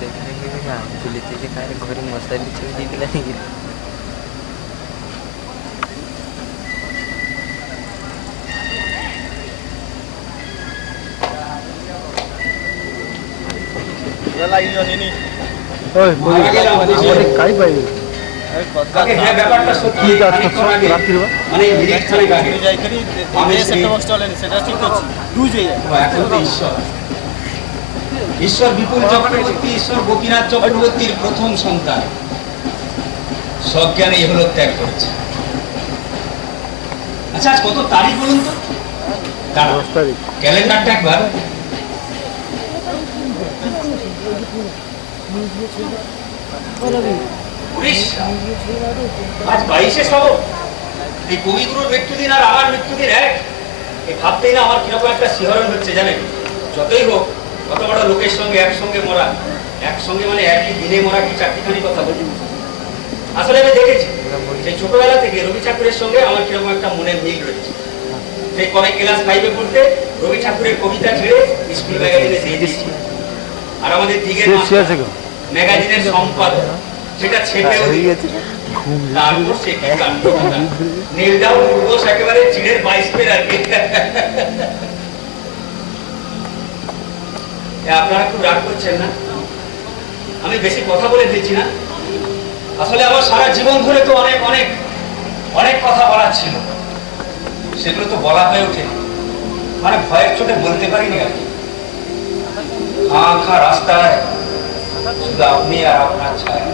देखने का चुलीचे जे काय घरी मसाली चुली दिला नाही याला इनी ওই আমাদের কাই পাই আগে হ্যাঁ ব্যাপারটা সত্যি কি কাজ করছো রাত্রি মানে মিনিট খানেক আগে যাই করি আমি সেটা বক্স চলেনি সেটা ঠিক করছি দুই জায়গা এখন তো ঈশ্বর বিপুল চক্রবর্তী ঈশ্বর গোপীনাথ চক্রবর্তীর প্রথম সন্তান সজ্ঞানে এগুলো ত্যাগ করেছে। আচ্ছা আজ কত তারিখ বলুন তো? 10 তারিখ ক্যালেন্ডারটা একবার আজ 22শে শ্রাবণ। এই কবিগুরুর মৃত্যুদিন আর আমার মৃত্যুদিন এক। এই ভাবতেই না আমার কিরকম একটা শিহরণ হচ্ছে জানেন। যতই হোক কত বড় লোকের সঙ্গে একসঙ্গে মরা, একসঙ্গে মানে একই দিনে মরা কি চারটিখানি কথা বলি। আসলে আমি দেখেছি যে ছোটবেলা থেকে রবি ঠাকুরের সঙ্গে আমার কিরকম একটা মনের মিল রয়েছে। সেই কবে ক্লাস 5-এ পড়তে রবি ঠাকুরের কবিতা ছেড়ে স্কুল ম্যাগাজিনে দিয়ে দিচ্ছি। আর আমাদের দিকের ম্যাগাজিনের সম্পাদক সেটা ছেপে তারপর সে কি কাণ্ড নীলদাও উর্বশ একেবারে চিড়ের 22 পের আর কি। আপনারা খুব রাগ করছেন না? আমি বেশি কথা বলে দিচ্ছি না? আসলে আমার সারা জীবন ধরে তো অনেক অনেক অনেক কথা বলার ছিল, সেগুলো তো বলা হয়ে ওঠে মানে ভয়ের চোটে বলতে পারিনি আর কি। আঁখা রাস্তায় শুধু আপনি আর আপনার ছায়া,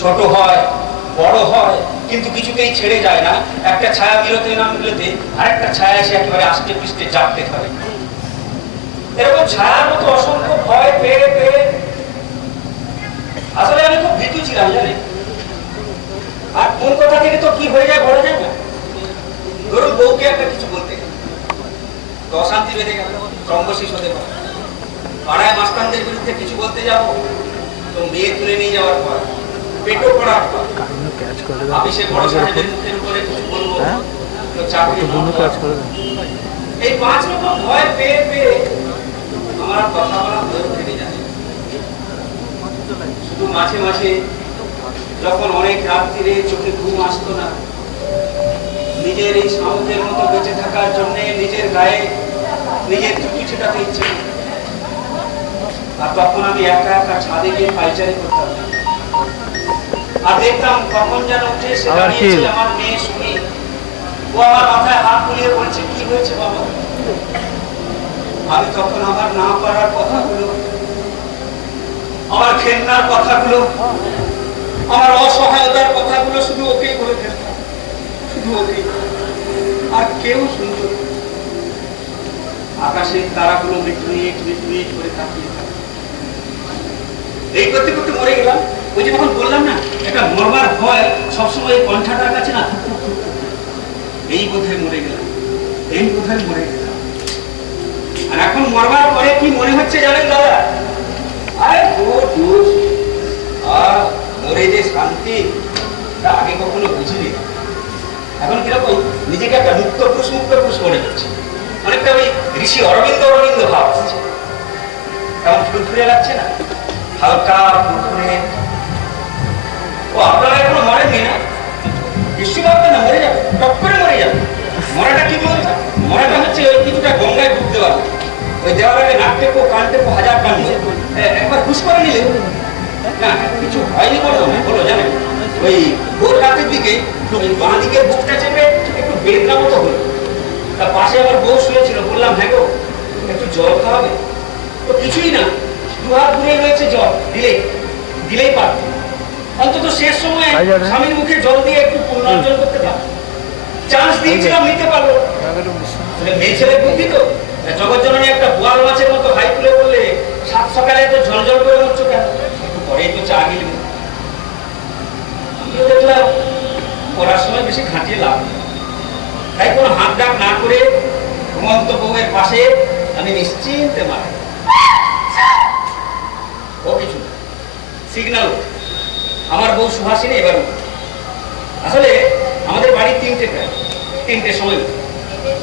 ছোট হয় বড় হয় কিন্তু কিছুতেই ছেড়ে যায় না। একটা ছায়া মিলতে না মিলতে আরেকটা ছায়া এসে একেবারে আস্তে পিষ্টে চাপতে ধরে। এরকম ছায়ার মতো অসংখ্য ভয় পেয়ে পেয়ে আসলে আমি খুব ভীতু ছিলাম জানেন। আর কোন কথা থেকে তো কি হয়ে যায় বলা যায় না। ধরুন বউকে একটা কিছু বলতে তো অশান্তি বেঁধে গেল, ক্রমশেষ হতে পারে। পাড়ায় মাস্টারদের বিরুদ্ধে কিছু বলতে যাবো তো মেয়ে তুলে নিয়ে যাওয়ার পর পেটও পড়ার পর অফিসে বড় সাহেবের মুখের উপরে কিছু বলবো তো চাকরি কাজ করে। এই 5 রকম ভয় পেয়ে পেয়ে আমার কথা বলা হয়ে উঠে যায়। শুধু মাঝে মাঝে যখন অনেক রাত্রিরে চোখে ঘুম আসতো না, নিজের এই সামর্থ্যের মতো বেঁচে থাকার জন্য নিজের গায়ে নিজের চুটি ছেটাতে ইচ্ছে, আর তখন আমি একা একা ছাদে গিয়ে পাইচারি করতাম আর দেখতাম কখন যেন উঠে সে দাঁড়িয়েছে আমার মেয়ে শুনি। ও আমার মাথায় হাত বুলিয়ে বলছে কি হয়েছে বাবা। আমি তখন আমার না পারার কথাগুলো, আমার ঘেন্নার কথাগুলো, আমার অসহায়তার কথাগুলো শুধু ওকেই বলে ফেলতাম, শুধু ওকেই, আর কেউ শুনত। আকাশের তারাগুলো মিটমিট মিটমিট করে তাকিয়ে থাকে। এই করতে করতে মরে গেলাম। ওই যে তখন বললাম না একটা মরবার ভয় সবসময় এই কণ্ঠাটার কাছে না, এই বোধহয় মরে গেলাম, এই বোধহয় মরে গেলাম। আর এখন মরবার পরে কি মনে হচ্ছে জানেন দাদা? আরে মরে যে শান্তি তা আগে কখনো বুঝিনি। এখন কিরকম নিজেকে একটা মুক্ত পুরুষ মনে হচ্ছে, অনেকটা ওই ঋষি অরবিন্দ ভাব আসছে। কেমন ফুরফুরে লাগছে না, হালকা ফুরফুরে। ও আপনারা এখনো মরেননি না? নিশ্চয়ই ভাববেন না মরে যাবে, টপ করে মরে যাবে। মরাটা কি বলতো? মরাটা হচ্ছে ওই কিছুটা গঙ্গায় ডুব দেওয়া। ওই দেওয়ার আগে নাক টেপো কান টেপো 1000 টান নিলে একবার খুশ করে নিলে না কিছু হয়নি বলো না, বলো জানেন। ওই ভোর রাতের দিকে ওই বাঁ দিকে বুকটা চেপে একটু বেদনা মতো হলো। তার পাশে আমার বউ শুয়েছিল, বললাম হ্যাঁ গো একটু জল খাওয়াবে? তো কিছুই না, 2 হাত দূরে রয়েছে জল, দিলেই পারত। অন্তত শেষ সময় স্বামীর মুখে জল দিয়ে একটু পুনর্জন করতে পারত। চান্স দিয়েছিলাম, নিতে পারলো। মেয়ে ছেলের বুদ্ধি তো, জগৎজননী একটা বোয়াল মাছের মতো হাই তুলে বললে 7 সকালে তো ঝলঝল করে উঠছো কেন? একটু পরেই তো চা গিলবে। আমিও দেখলাম পড়ার সময় বেশি ঘাঁটিয়ে লাভ, তাই কোনো হাত ডাক না করে ঘুমন্ত বউয়ের পাশে আমি নিশ্চিন্তে মারি। ও কিছু সিগন্যাল, আমার বউ সুহাসিনী এবার আসলে আমাদের বাড়ি 3টের সময়,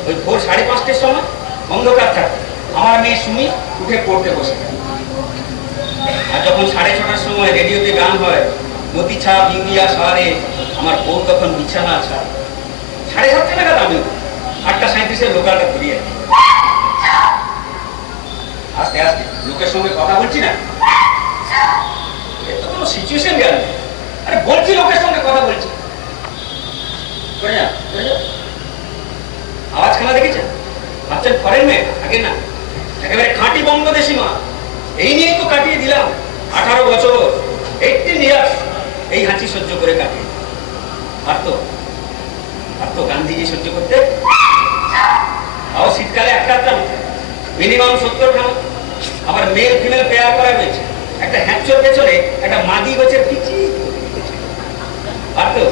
ওই ভোর 5:30টার সময় অন্ধকার থাকে। আমার মেয়ে সুমি উঠে পড়তে বসে, আর যখন 6:30টার সময় রেডিওতে গান হয়, মতি ছাপ ইউরিয়া সারে আমার বউ তখন বিছানা ছাড়। 7:30 নাগাদ আমি 8:37 লোকালটা ঘুরিয়ে আস্তে আস্তে লোকের সঙ্গে কথা বলছি না, এত কোনো সিচুয়েশন গেল। আরে বলছি লোকের সঙ্গে কথা বলছি, করে যা আওয়াজ খানা দেখেছেন? ভাবছেন ফরেন মেয়ে? আগে না, একেবারে খাঁটি বঙ্গদেশী মা। এই নিয়েই তো কাটিয়ে দিলাম 18 বছর, 18 ইয়ার্স এই হাঁচি সহ্য করে কাটিয়ে। আর তো গান্ধীজি সহ্য করতে, তাও শীতকালে একটা মিনিমাম 70 খানা। আবার মেল ফিমেল পেয়ার করা হয়েছে, একটা হ্যাঁচোর পেছনে একটা মাদি গোছের পিচি। আর তো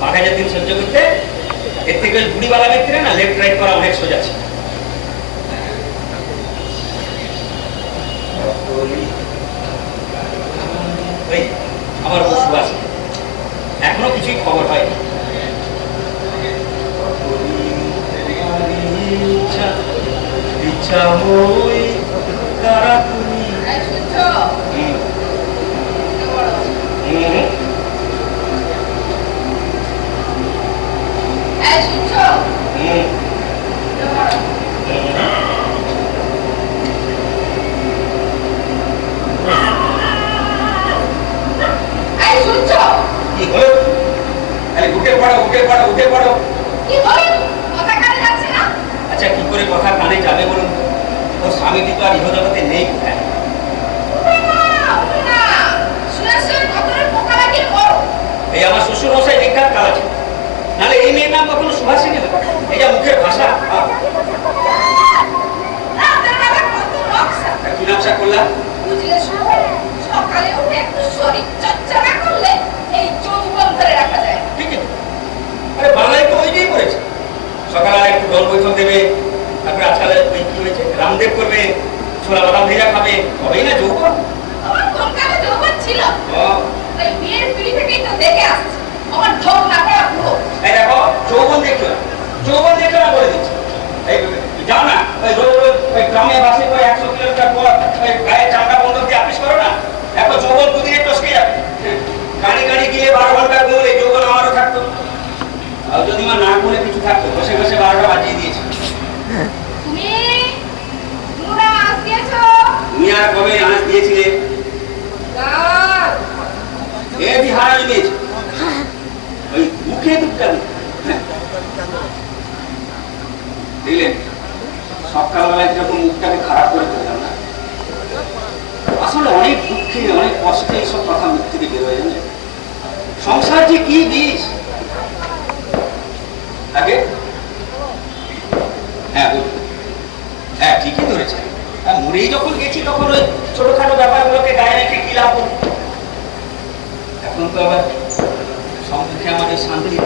5000 দিন সহ্য করতে। এর থেকে বুড়িওয়ালা ব্যক্তিরা না লেফট রাইট করা অনেক সোজা ছিল। আমার বসু আছে, এখনো কিছুই খবর হয়নি। ইচ্ছা হই তারা তুমি কি হলো? উঠে পড়ো। আচ্ছা, কি করে কথা কানে যাবে বলুন? ওর স্বামীটি তো আর ইহজগতে নেই। এই আমার শ্বশুর মশাই বিখ্যাত কাজ, নাহলে এই মেয়ের নাম কখনো সুভাষিনী হবে? এটা মুখের ভাষা। কি নকশা করলাম? সকালে উঠে একটু শরীর চর্চা না করলে এই যৌবন ধরে রাখা যায়। ঠিক আছে, আরে বাংলায় তো ওইটাই করেছে। সকালে একটু দল বৈঠক দেবে, তারপরে আজকাল ওই কি হয়েছে রামদেব করবে, ছোলা বাদাম ভেজা খাবে, হবেই না যৌবন। আমার কোনকালে যৌবন ছিল? ওই বিয়ের পিড়ি থেকেই তো দেখে আসছে আমার ঢোক না করা পুরো। এই দেখো, যৌবন দেখলো না বলে দিচ্ছি। এই যাও না, ওই রোজ ওই গ্রামে বাসে করে 100 কিলোমিটার পর ওই গায়ের চামড়া বন্ধ দিয়ে আপিস করো না, দেখো যৌবন দুদিনে টসকে যাবে। গাড়ি গিয়ে 12 ঘন্টা ঘুমলে যৌবন আমারও থাকতো। আর যদি মা না ঘুরে কিছু থাকতো, বসে 12টা বাজিয়ে দিয়েছে। তুমি আর কবে আঁচ দিয়েছিলে? হারাই দিয়েছে ওই মুখে দুধটা দিলেন। সকালবেলায় যখন মুখটাকে খারাপ করে ফেললাম না, আসলে অনেক দুঃখে অনেক কষ্টে এইসব কথা মুখ থেকে বের হয়ে যাবে। সংসার যে কি বিষ আগে। হ্যাঁ ঠিকই ধরেছে। মরেই যখন গেছি তখন ওই ছোটখাটো ব্যাপারগুলোকে গায়ে রেখে কি লাভ? এখন তো আবার সম্মুখে আমাদের শান্তি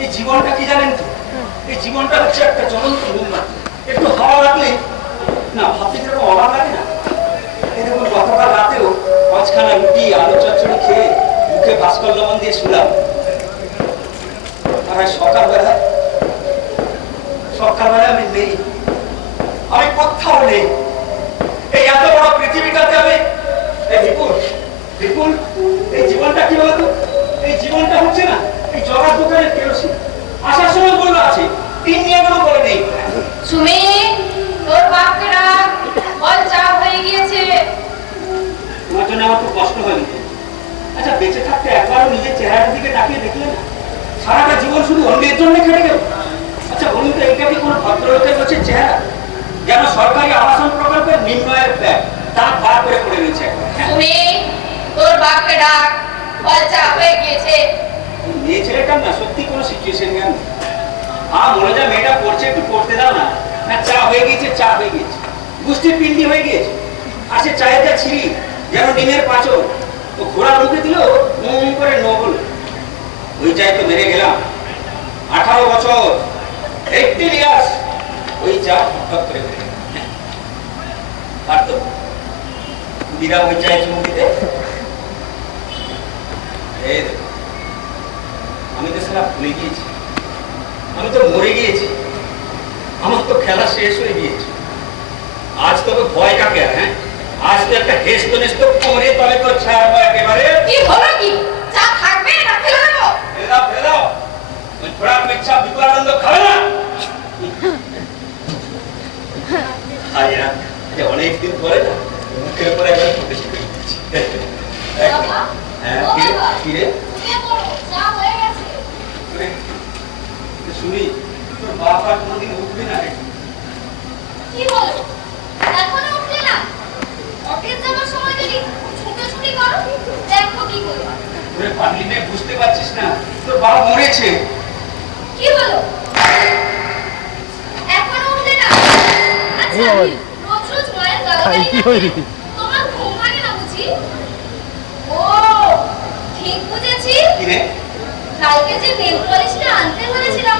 এই জীবনটা কি জানেন তো? এই জীবনটা হচ্ছে একটা জ্বলন্ত মোমবাতি, একটু হাওয়া লাগলে না ভাবতে যেরকম অবাক লাগে না। এই দেখুন গতকাল রাতেও 5খানা রুটি আলু চচ্চড়ি খেয়ে মুখে ভাস্কর লবণ দিয়ে শুলাম। আর সকালবেলায় আমি নেই, আমি কোথাও নেই। এই এত বড় পৃথিবীটাতে আমি বিপুল এই জীবনটা কি বলতো? এই জীবনটা হচ্ছে না এই জগার দোকানের কেরোসিন। আসার সময় বললো আছে, 3 নিয়ে গেল বলে নেই। সুমি, তোর বাপকে ডাক, বল চা হয়ে গিয়েছে। তোমার জন্য আমার খুব কষ্ট হয়নি। আচ্ছা, বেঁচে থাকতে একবারও নিজের চেহারার দিকে তাকিয়ে দেখলে না? সারাটা জীবন শুধু অন্যের জন্য খেটে গেল। আচ্ছা বলুন তো, এটা কি কোনো ভদ্রলোকের হচ্ছে চেহারা? যেন সরকারি আবাসন প্রকল্পের নিম্নয়ের ব্যাগ দাঁত বার করে পড়ে রয়েছে। সুমি, তোর বাপকে ডাক, বল চা হয়ে গিয়েছে। মেয়ে ছেলেটার না সত্যি কোনো সিচুয়েশন জ্ঞান। মনে যায় মেয়েটা পড়ছে, একটু পড়তে দাও না। না চা হয়ে গিয়েছে, গুষ্টির পিন্ডি হয়ে গিয়েছে। আর সে চায়ের যা ছিঁড়ি যেন ডিমের পাঁচর, ও ঘোড়া মুখে দিল করে নো বল। ওই চাই তো মেরে গেলাম। 18 বছর, 18 ইয়ার্স ওই চা হঠাৎ করে বেড়ে গেল। আর তো দিদা ওই চায় চুমু দিতে এই দেখো, আমি তো সারা ভুলে গিয়েছি, আমি তো মরে গিয়েছি, আমার তো খেলা শেষ হয়ে গিয়েছে। আজ তবে ভয় কাকে আর, হ্যাঁ? আজ তো একটা হেস্ত নেস্ত করে তবে তো ছাড়বো একেবারে। কি হলো কি? চা থাকবে না ফেলে দেবো? ফেলে দাও, ফেলে দাও। ওই ছোড়া পেচ্ছা বিপুলানন্দ খাবে না? অনেকদিন পরে না মুখের উপরে একবার প্রবেশ করে দিচ্ছি। বাবা, হ্যাঁ, ও বাবা, কিরে শুয়ে পড়ো, চা হয়ে গেছে। শুনি তোর বাপ আর কোনোদিন উঠবে না রে। কি বলো? এখনো উঠলে না? অফিস যাওয়ার সময় যদি ছুটোছুটি করো, দেখো কি করে। তোরে পাগলি মেয়ে, বুঝতে পারছিস না তোর বাবা মরেছে। কি বলো? এখনো উঠলে না? আচ্ছা, বাবা। রোজ রোজ মায়ের তাই গালাগালি কি না হইলি? করে তোমার ঘুম ভাঙে না বুঝি? ও, ঠিক বুঝেছি। কি রে? কালকে যে নেল পলিশটা আনতে বলেছিলাম,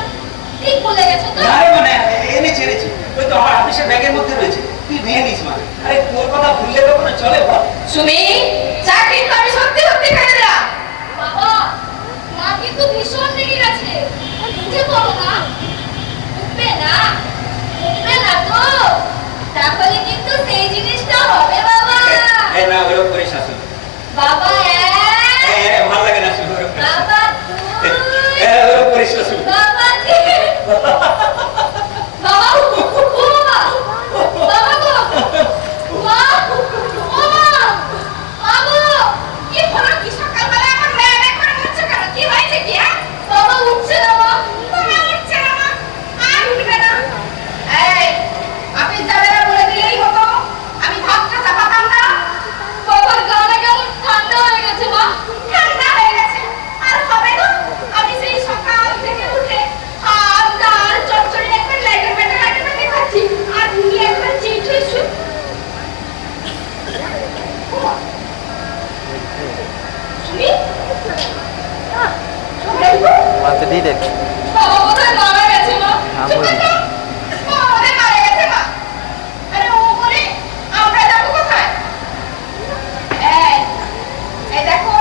ঠিক বলে গেছো তো? না রে, মানে এনেছি এনেছি, ওই তো আমার অফিসের ব্যাগের মধ্যে রয়েছে, তুই নিয়ে নিস। মানে আরে তোর কথা ভুললে তো কোনো চলে বল। সুমি, চা কিন্তু আমি সত্যি সত্যি খেয়ে দিলাম। বাবা, মা কিন্তু ভীষণ রেগে গেছে। উঠে পড়ো না। উঠবে না? উঠবে না তো? তাহলে কিন্তু সেই জিনিসটা হবে বাবা। এই না, ওরকম করিস না শুধু। বাবা ভালো লাগে না শুধু ওরকম করিস না। বাবা ওরকম করিস না শুধু। বাবা বাবা ও বাবা বাবা গো মা ও মা বাবু কি হলো কি সকালবেলা আমার ম্যাম করে উঠছে কেন কি হয়েছে কি বাবা উঠছে না মা বাবা উঠছে না মা আর উঠবে না এই আপনি যাবে না বলে দিলেই হতো আমি ভাতটা চাপাতাম না বাবার গানে কেমন ঠান্ডা হয়ে গেছে মা ঠান্ডা হয়ে গেছে আর হবে না আমি সেই সকাল থেকে উঠে আর ডাল চচ্চড়ি একবার লাইটার বেটা খাচ্ছি আর উনি একবার চিঠি শুন শুনি মাথা দিয়ে দেখ। বাবা কোথায় মারা গেছে মা হ্যাঁ, চুপ বলি। কর। বাবা কোথায় মারা গেছে মা আরে ও বলে আমরা যাবো কোথায় এই দেখো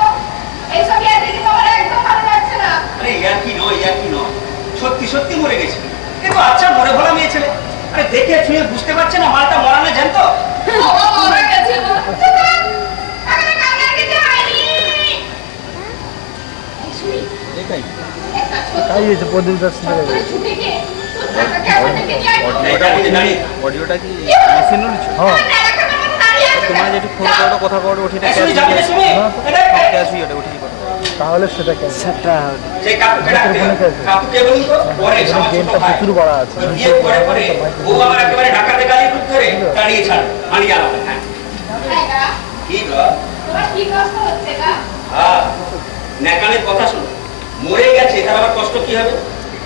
এইসব ইয়ার দিকে তোমার একদম ভালো লাগছে না আরে ইয়ার কি নয়, ইয়ার কি নয়, সত্যি সত্যি মরে গেছে। কিন্তু আচ্ছা, মরে ভোলা মেয়ে ছেলে, আরে দেখে ছুঁয়ে বুঝতে পারছে না মালটা মরা না, জানতো? বাবা মারা গেছে মা চুপ কর। এখনো কান্নার কিছু হয়নি এই শুনি এটাই একটা ছোট্ট তাই হয়েছে প্রদীপ দাস করে ছুটে গিয়ে তোর টাকাকে আমার থেকে নিয়ে আয় এই দাঁড়িয়ে দাঁড়িয়ে অডিওটা কি মেশিন নিচ্ছ? হ্যাঁ তোমার যেটু ফোন করো কথা বলো ওঠিটা শুনি যাবি না, শুনি ক্যাশ ওটা উঠি কথা তাহলে সেটা কেন সেটা সেই কাকুকে ডাকতে হবে। কাকুকে বলুন তো, পরে আমার ছোট গেমটা ভাই। প্রচুর বড় আছে ওই বিয়ের পরে পরে ও আমার একেবারে ঢাকাতে গালি টুক করে তাড়িয়ে ছাড়ে, মানিয়ে আলাদা। হ্যাঁ, কি গো? তোমার কি কষ্ট হচ্ছে গা হ্যাঁ, ন্যাকানের কথা শুনো, মরে গেছে তার আবার কষ্ট কি হবে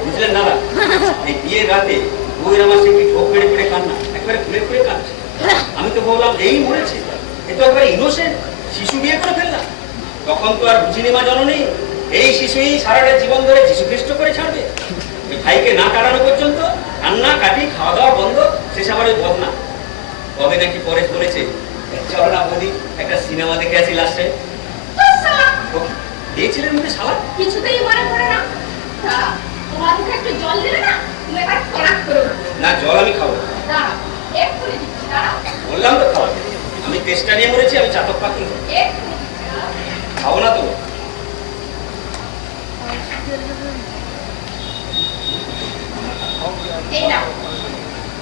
বুঝলেন দাদা? এই বিয়ের রাতে বউয়ের আমার সে কি ঠোক মেরে পেড়ে কান্না, একবারে ঘুরে ঘুরে কাঁদছে। আমি তো বললাম এই মরেছে, এ তো একবারে ইনোসেন্ট, শিশু বিয়ে করে ফেললাম। তখন তো আর বুঝিনি মা জননী, এই শিশুই সারাটা জীবন ধরে যীশু খ্রিস্ট করে ছাড়বে। ওই ভাইকে না কাটানো পর্যন্ত কান্না কাটি, খাওয়া দাওয়া বন্ধ, শেষ আবার ওই বদনা। কবে নাকি পরে বলেছে, চল না বলি একটা সিনেমা দেখে আসি লাস্টে। এই ছেলের মধ্যে শালা কিছুতেই মনে পড়ে না তা তোমার মুখে একটু জল দিলে না তুমি এবার টনাক করে উঠবে না, জল আমি খাবো না। দাঁড়াও এক্ষুনি দিচ্ছি দাঁড়াও বললাম তো খাওয়া, আমি তেষ্টা নিয়ে মরেছি, আমি চাতক পাখি এক্ষুনি দিচ্ছি, দাঁড়াও। খাবো না তো। এই নাও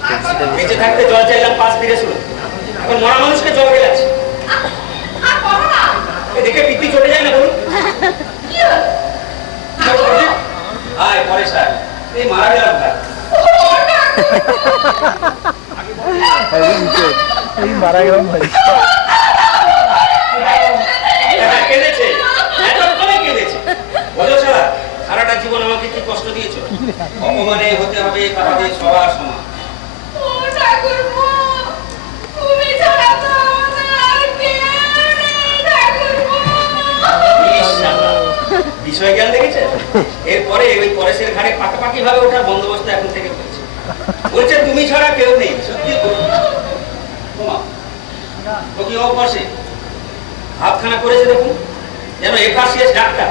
আর করো না। বেঁচে থাকতে জল চাইলাম পাঁচ ফিরে শুরু, এখন মরা মানুষকে জল গেলাচ্ছে। আর করো না দেখে পিত্তি চলে যায় না বলুন? কি হলো আর করো না। আয় পরে স্যার, এই মারা গেলাম ভাই। এই মারা গেলাম ভাই কেঁদেছে, এতক্ষণে কেঁদেছে। বোঝো শালা, সারাটা জীবন আমাকে কি কষ্ট দিয়েছো। অপমানে হতে হবে তাদের সবার সমান। ও ঠাকুরপো, তুমি ছাড়া তো আমাদের আর কেউ নেই, ঠাকুরপো। ইস শালা, বিষয় জ্ঞান দেখেছে? এরপরে ওই পরেশের ঘাড়ে পাকাপাকি ভাবে ওঠার বন্দোবস্ত এখন থেকে করছে। বলছে তুমি ছাড়া কেউ নেই। সত্যি তো। ও মা, ও কি অপাশে ভাতখানা করেছে দেখুন, যেন এফআরসিএস ডাক্তার।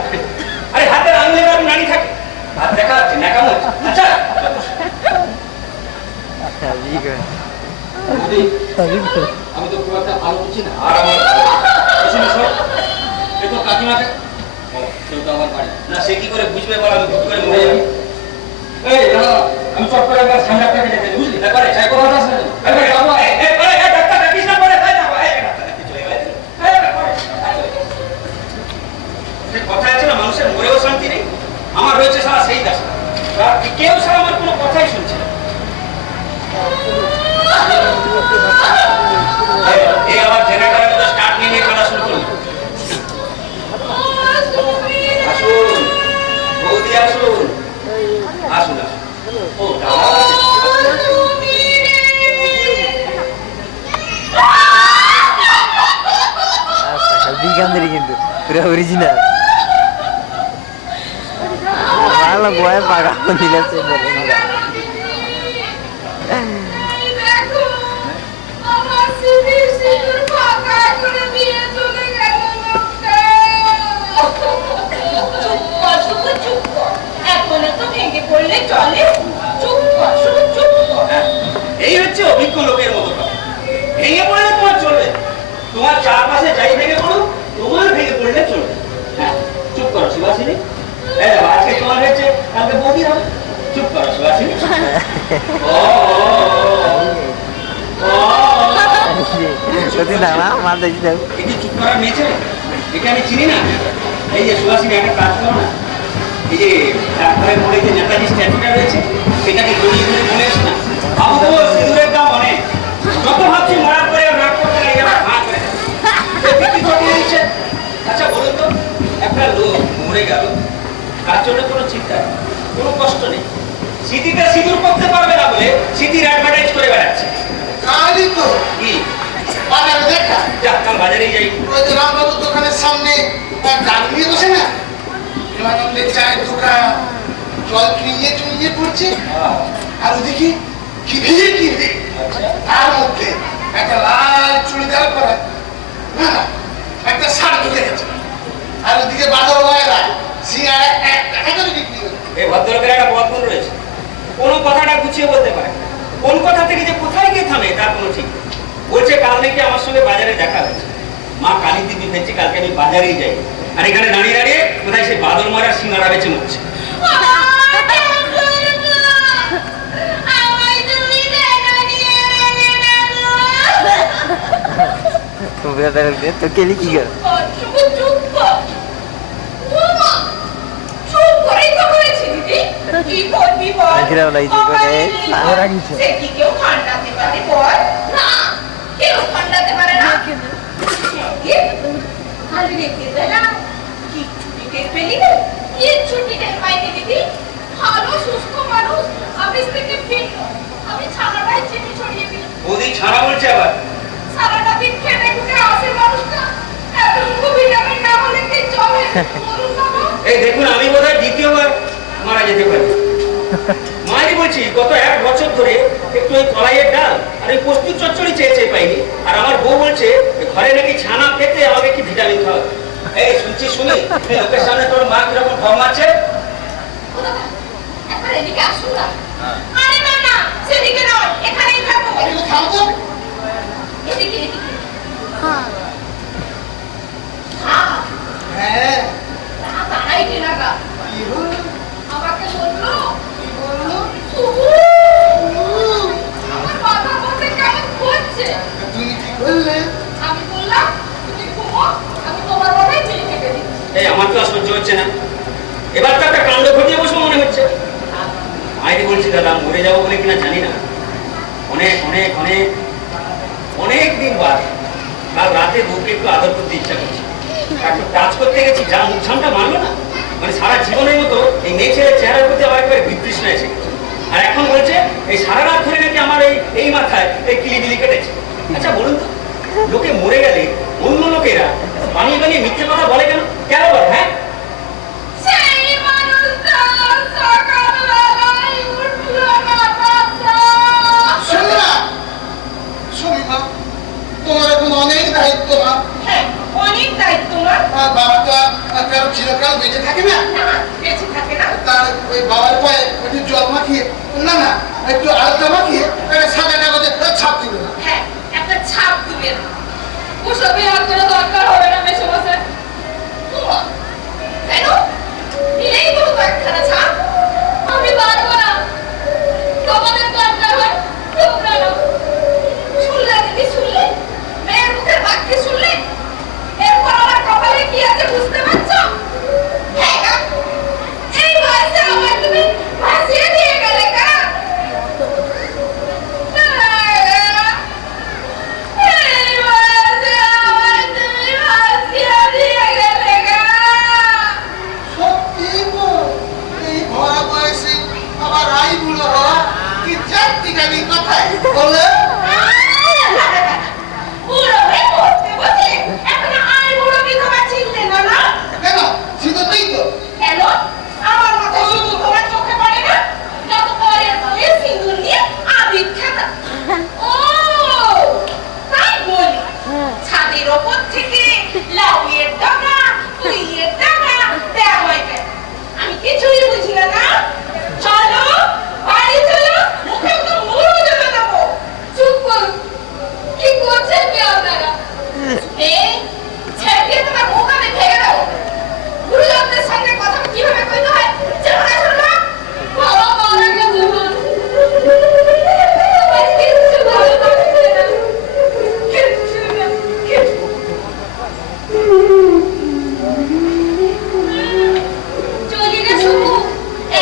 আরে হাতের আঙুলে কারণ নাড়ি থাকে, হাত দেখা যাচ্ছে ন্যাকামো হচ্ছে। আচ্ছা ঠিক আছে বৌদি, আমি তো খুব একটা ভালো বুঝি না। আর আমার এসো এসো, এ তো কাকিমাকে, সেও তো আমার বাড়ি না, সে কি করে বুঝবে বল আমি কি করে মরে যাবি? এই দাঁড়া, আমি চট করে একবার সামনে একটা যেতে চাই, বুঝলি? তারপরে চাই কথা আছে না? ডাক্তার ডাকিস না, পরে তাই না? কথা আছে না, মানুষের মরেও শান্তি নেই, আমার রয়েছে সারা সেই দাস। কেউ সারা আমার কোনো কথাই শুনছে না। এই আবার জেনারেটরের মতো স্টার্ট নিয়ে কাটা শুরু করুন। আসুন বৌদি, আসুন আসুন আসুন। ও দিকান্দারি কিন্তু পুরো অরিজিনাল ভালো গোয়া পাকা দিলেছে দেখো আমার সিঁদুর সিঁদুর ফাঁকা করে দিয়ে চলে গেল লোকটা। চুপ কর, শুধু চুপ কর। এখন তো ভেঙে পড়লে চলে। চুপ কর, শুধু চুপ কর। এই হচ্ছে অভিজ্ঞ লোকের মতো কথা। ভেঙে পড়লে তোমার চলবে, তোমার চারপাশে যাই ভেঙে পড়ুক, তোমার ভেঙে পড়লে চলবে। হ্যাঁ চুপ করো সুভাষিনী, আজকে তোমার হয়েছে, কালকে বৌদি হবে। চুপ করো সুভাষিনী। যদি দাঁড়া মা দেখি যাও এটি চুপ করার মেয়ে ছেলে, একে আমি চিনি না। এই যে সুভাষিনী, একটা কাজ করো না, এই যে তারপরে মোড়ে যে নেতাজি স্ট্যাচুটা রয়েছে, সেটাকে জড়িয়ে ধরে বলে এসো না, ভাবো সিঁদুরের দাম অনেক, যত ভাবছি মারার পরে রাগ করতে লাগে আমার হাঁ করে কি চটিয়ে দিচ্ছে। আচ্ছা বলুন তো, একটা লোক মরে গেল, তার জন্য কোনো চিন্তা নেই, কোনো কষ্ট নেই, স্মৃতিতে সিঁদুর করতে পারবে না বলে স্মৃতির অ্যাডভার্টাইজ করে বেড়াচ্ছে। কালই তো কি বাজারে দেখা, যাক কাল বাজারেই যাই। ওই যে রামবাবুর দোকানের সামনে এক গাড়ি নিয়ে বসে না, প্রেমানন্দের চায়ের দোকান, জল চুইয়ে পড়ছে, আর ওদিকে কি ভিড় কি ভিড়, তার মধ্যে একটা লাল চুড়িদার পরা, না একটা শাড়ি ঢুকে গেছে, আর ওদিকে বাজার ভাইয়েরা সিঙ্গারা 1 টাকা করে বিক্রি করে। এই ভদ্রলোকের একটা বদগুণ রয়েছে, কোনো কথাটা গুছিয়ে বলতে পারে না, কোন কথা থেকে যে কোথায় গিয়ে থামে তার কোনো ঠিক নেই। বলছে কাল নাকি আমার সঙ্গে বাজারে দেখা হয়েছে, মা কালী দেবী ভেবেছি কালকে আমি বাজারেই যাই, আর এখানে দাঁড়িয়ে দাঁড়িয়ে কোথায় সে বাদল মারা সিঙ্গারা বেচে মরছে। তো কেলি কি কর বৌদি ছাড়া বলছে আবার, সারাটা দিন খেটে খুটে আসে মানুষটা, এতটুকু ভিটামিন না হলে কি চলে বলুন বাবা। এই দেখুন আমি বোধহয় দ্বিতীয়বার মারা যেতে পারি। মায়েরই বলছি গত 1 বছর ধরে একটু ওই কলাইয়ের ডাল আর ওই পোস্তুর চচ্চড়ি চেয়ে পাইনি, আর আমার বউ বলছে ঘরে নাকি ছানা পেতে আমাকে কি ভিটামিন খাওয়া। এই শুনছি শুনি লোকের সামনে তোর মা কিরকম ঢং মারছে। একবার এদিকে আসুন না। আরে না না, সেদিকে নয়, এখানেই থাকবো। একটু থামো তো। এদিকে এদিকে। হ্যাঁ। হ্যাঁ, তাই কি লাগা? কি হলো? আমাকে বললো কি বললো? আমার মাথা বলতে কেমন করছে। তুমি কি করলে? আমি বললাম তুমি ঘুমো, আমি তোমার কথাই চিনি কেটে দিচ্ছি। এই আমার তো আর সহ্য হচ্ছে না, এবার তো একটা কাণ্ড ঘটিয়ে বসবো মনে হচ্ছে। মায়েরই বলছি দাদা মরে যাবো বলে কিনা জানি না, অনেক অনেক অনেক অনেক দিন বাদ কাল রাতে বউকে একটু আদর করতে ইচ্ছা করছে, একটু কাজ করতে গেছি, যা মুখছামটা মারলো না, মানে সারা জীবনের মতো এই মেয়ে ছেলের চেহারার প্রতি আমার একবারে বিতৃষ্ণা এসে গেছে। আর এখন বলছে এই সারা রাত ধরে নাকি আমার এই মাথায় এই কিলিবিলি কেটেছে। আচ্ছা বলুন তো, লোকে মরে গেলে অন্য লোকেরা বানিয়ে বানিয়ে মিথ্যে কথা বলে কেন, কেন বলে? হ্যাঁ সেই মানুষটা সকালবেলায় উঠলো না বাবা। শোনো না, শোনো মা, তোমার এখন অনেক দায়িত্ব মা। হ্যাঁ, অনেক দায়িত্ব না। আর বাবাটা কারো চিরকাল বেঁচে থাকে না? না, বেঁচে থাকে না। তার ওই বাবার পায়ে একটু জল মাখিয়ে, না না, একটু আলতা মাখিয়ে একটা সাদা কাগজে ছাপ দিল না। হ্যাঁ, একটা ছাপ দিবেন। ওসবে আর কোনো দরকার হবে না মেসোমশাই। ওমা, কেন? দিলেই তো হতো একখানা ছাপ। আমি পারবো না। তোমাদের দরকার হয়, তোমরা নাও। শুনলে দিদি, শুনলে? মেয়ের মুখের বাক্যে শুনলে? এরপর আমার কপালে কি আছে বুঝতে পারছো? হ্যাঁ গা, এই বয়সে আমার তুমি ভাসিয়ে দিয়ে গেলে গা। এই বয়সে আমার তুমি ভাসিয়ে দিয়ে গেলে গা। সত্যি তো, এই ভরা বয়সে আবার আই বুড়ো হওয়া কি জাতিকালি কথাই বলে? বুড়ো হয়ে মরতে বসে, এখন আর বুড়ো বিধবা চিনলে না না? কেন? শীততেই তো। কেন? আমার মাথায় শুধু তোমার চোখে পড়ে না? যত পরের তলে সিঁদুর দিয়ে আবির খেতা। ও, তাই বলি। ছাদের ওপর থেকে লাউয়ের ডগা, পুঁইয়ের ডগা দেয়া হয় কেন? আমি কিছুই বুঝি না না? চলো, বাড়ি চলো, মুখে তো মুড়ো জমে দেবো। চুপ করুন। কি করছেন কি আপনারা? এই, ছেড়ে দিয়ে তোমার মুখ আমি ভেঙে দেবো। গুরুজনদের সঙ্গে কথা কিভাবে কইতে হয় জানো না শোনো? বাবা মারা গেছে মা। আমার কিচ্ছু ভালো লাগছে না। কিচ্ছু না, কিচ্ছু। চলি না শুধু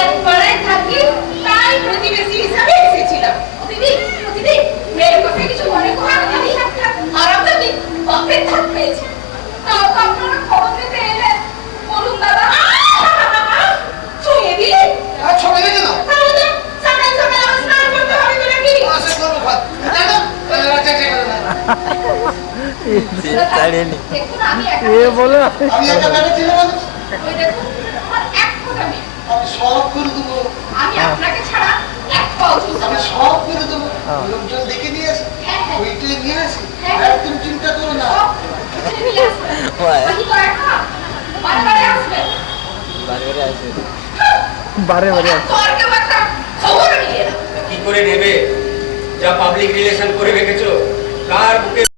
এক পাড়ায় থাকি, তাই প্রতিবেশী হিসাবে এসেছিলাম। ও দিদি, মেয়ের কথা কিছু মনে করো না দিদি। আরাম দিদি, অপেক্ষা পেয়েছি। তাও তো আপনারা খবর দিতে এলেন। বলুন দাদা। ছুঁয়ে দিলে? আর ছবি দেখে নাও। তাহলে সকাল সকাল আমার স্নান করতে হবে তো নাকি? আসে করবো ভাত। জানো? রাজা চেয়ে না। ছাড়িয়ে নি। দেখুন আমি একা। এ বলে আমি একটা বেড়ে ছিল মানুষ। ওই দেখুন, আমার এক ফোঁটা মেয়ে। আমি সব করে দেবো। আমি আপনাকে ছাড়া এক পাও চলতে আমি পারবো না। সব করে দেবো। হ্যাঁ। লোকজন দেখে নিয়ে আসি। হ্যাঁ, হ্যাঁ। ওইটাই নিয়ে আসি। হ্যাঁ। একদম চিন্তা করো না। সব কিছু নিয়ে আসবেন। বাকি তো একা। বারে বারে আসবেন। বারবারে আসে। বারে বারে আর কেউ একটা খবর নিয়ে এলো। কি করে নেবে? যা পাবলিক রিলেশন করে রেখেছো, কার বুকে